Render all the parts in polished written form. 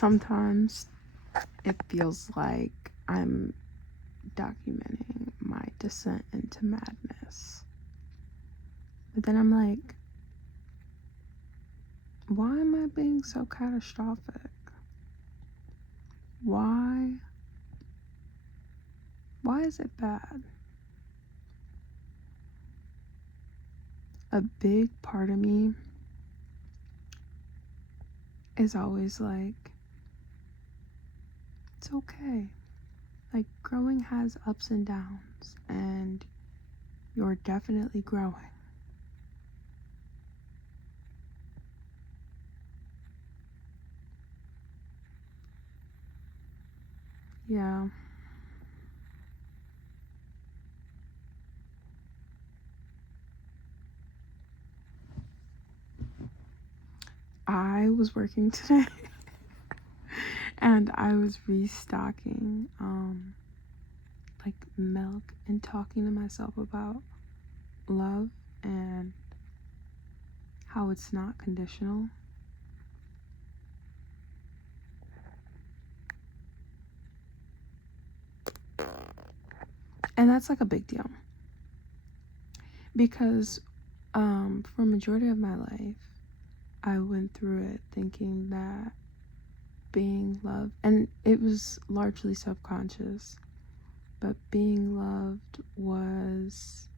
Sometimes it feels like I'm documenting my descent into madness. But then I'm like, why am I being so catastrophic? Why? Why is it bad? A big part of me is always like, it's okay. Like, growing has ups and downs, and you're definitely growing. Yeah. I was working today and I was restocking like milk and talking to myself about love and how it's not conditional. And that's like a big deal. Because for a majority of my life, I went through it thinking that being loved, and it was largely subconscious, but being loved was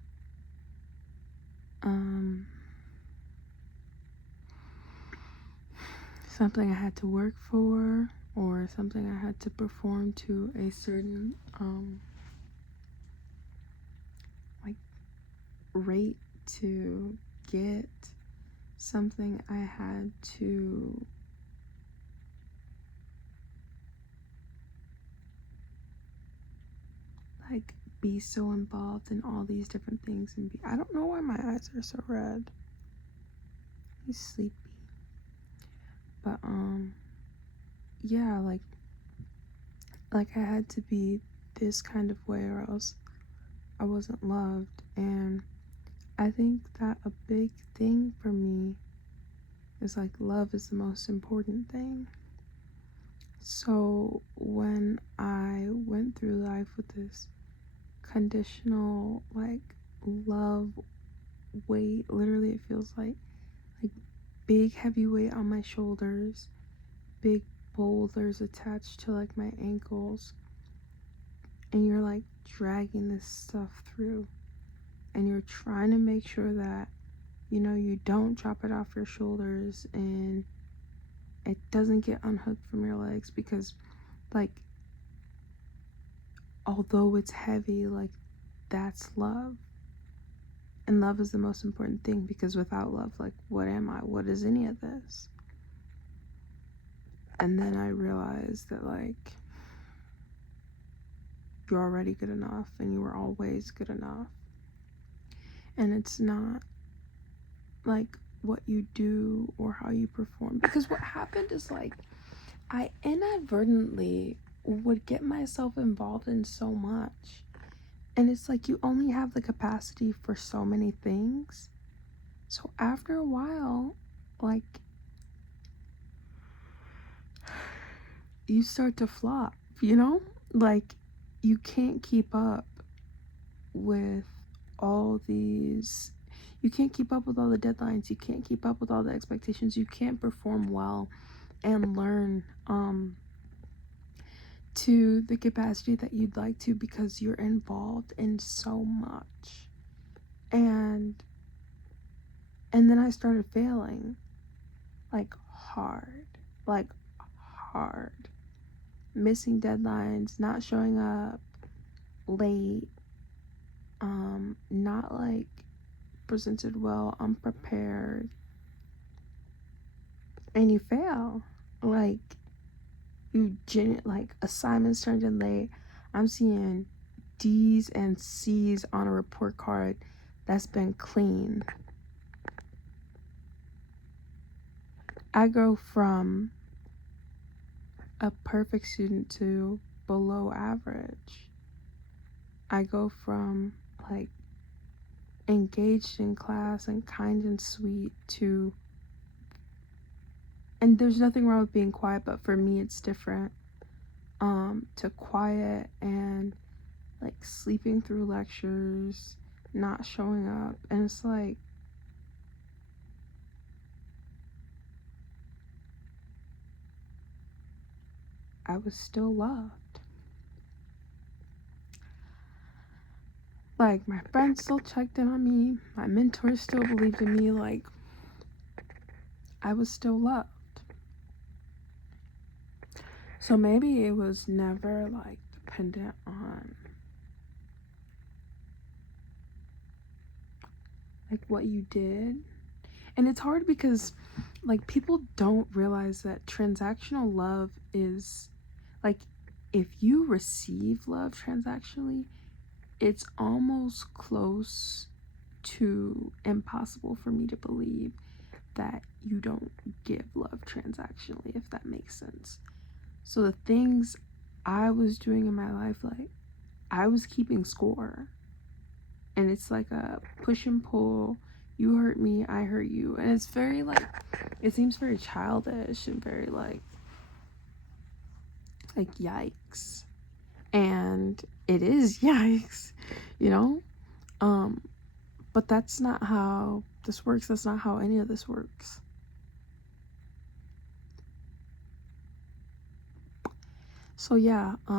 something I had to work for, or something I had to perform to a certain like rate to get, something I had to like be so involved in all these different things and be, I don't know why my eyes are so red. He's sleepy. But yeah, like I had to be this kind of way or else I wasn't loved. And I think that a big thing for me is like love is the most important thing. So when I went through life with this conditional like love weight, literally it feels like big heavy weight on my shoulders, big boulders attached to like my ankles, and you're like dragging this stuff through, and you're trying to make sure that you don't drop it off your shoulders and it doesn't get unhooked from your legs, because like although it's heavy, like that's love. And love is the most important thing, because without love, like what am I? What is any of this? And then I realized that like you're already good enough and you were always good enough. And it's not like what you do or how you perform. Because what happened is like I inadvertently would get myself involved in so much. And it's like you only have the capacity for so many things. So after a while, like you start to flop, Like you can't keep up with all these, you can't keep up with all the deadlines, you can't keep up with all the expectations, you can't perform well and learn to the capacity that you'd like to, because you're involved in so much. And then I started failing like hard, like hard, missing deadlines, not showing up late, not like presented well, unprepared, and you fail. Like like assignments turned in late. I'm seeing D's and C's on a report card that's been clean. I go from a perfect student to below average. I go from like engaged in class and kind and sweet to and there's nothing wrong with being quiet, but for me it's different. To quiet and like sleeping through lectures, not showing up, and it's like I was still loved. Like, my friends still checked in on me, my mentors still believed in me, like, I was still loved. So maybe it was never like dependent on like what you did. And it's hard because like people don't realize that transactional love is like, if you receive love transactionally, it's almost close to impossible for me to believe that you don't give love transactionally, if that makes sense. So the things I was doing in my life, like I was keeping score, and it's like a push and pull. You hurt me, I hurt you, and it's very like, it seems very childish and very like yikes, and it is yikes, you know. But that's not how this works. That's not how any of this works. So yeah, I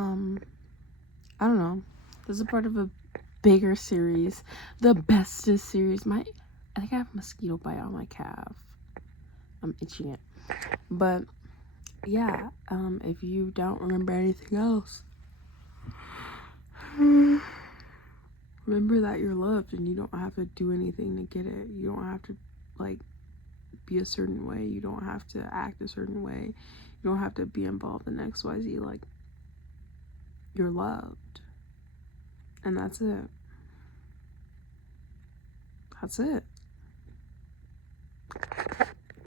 don't know. This is a part of a bigger series, the bestest series. I think I have a mosquito bite on my calf. I'm itching it. But yeah, if you don't remember anything else, remember that you're loved and you don't have to do anything to get it. You don't have to like be a certain way. You don't have to act a certain way. You don't have to be involved in XYZ. Like, you're loved. And that's it. That's it.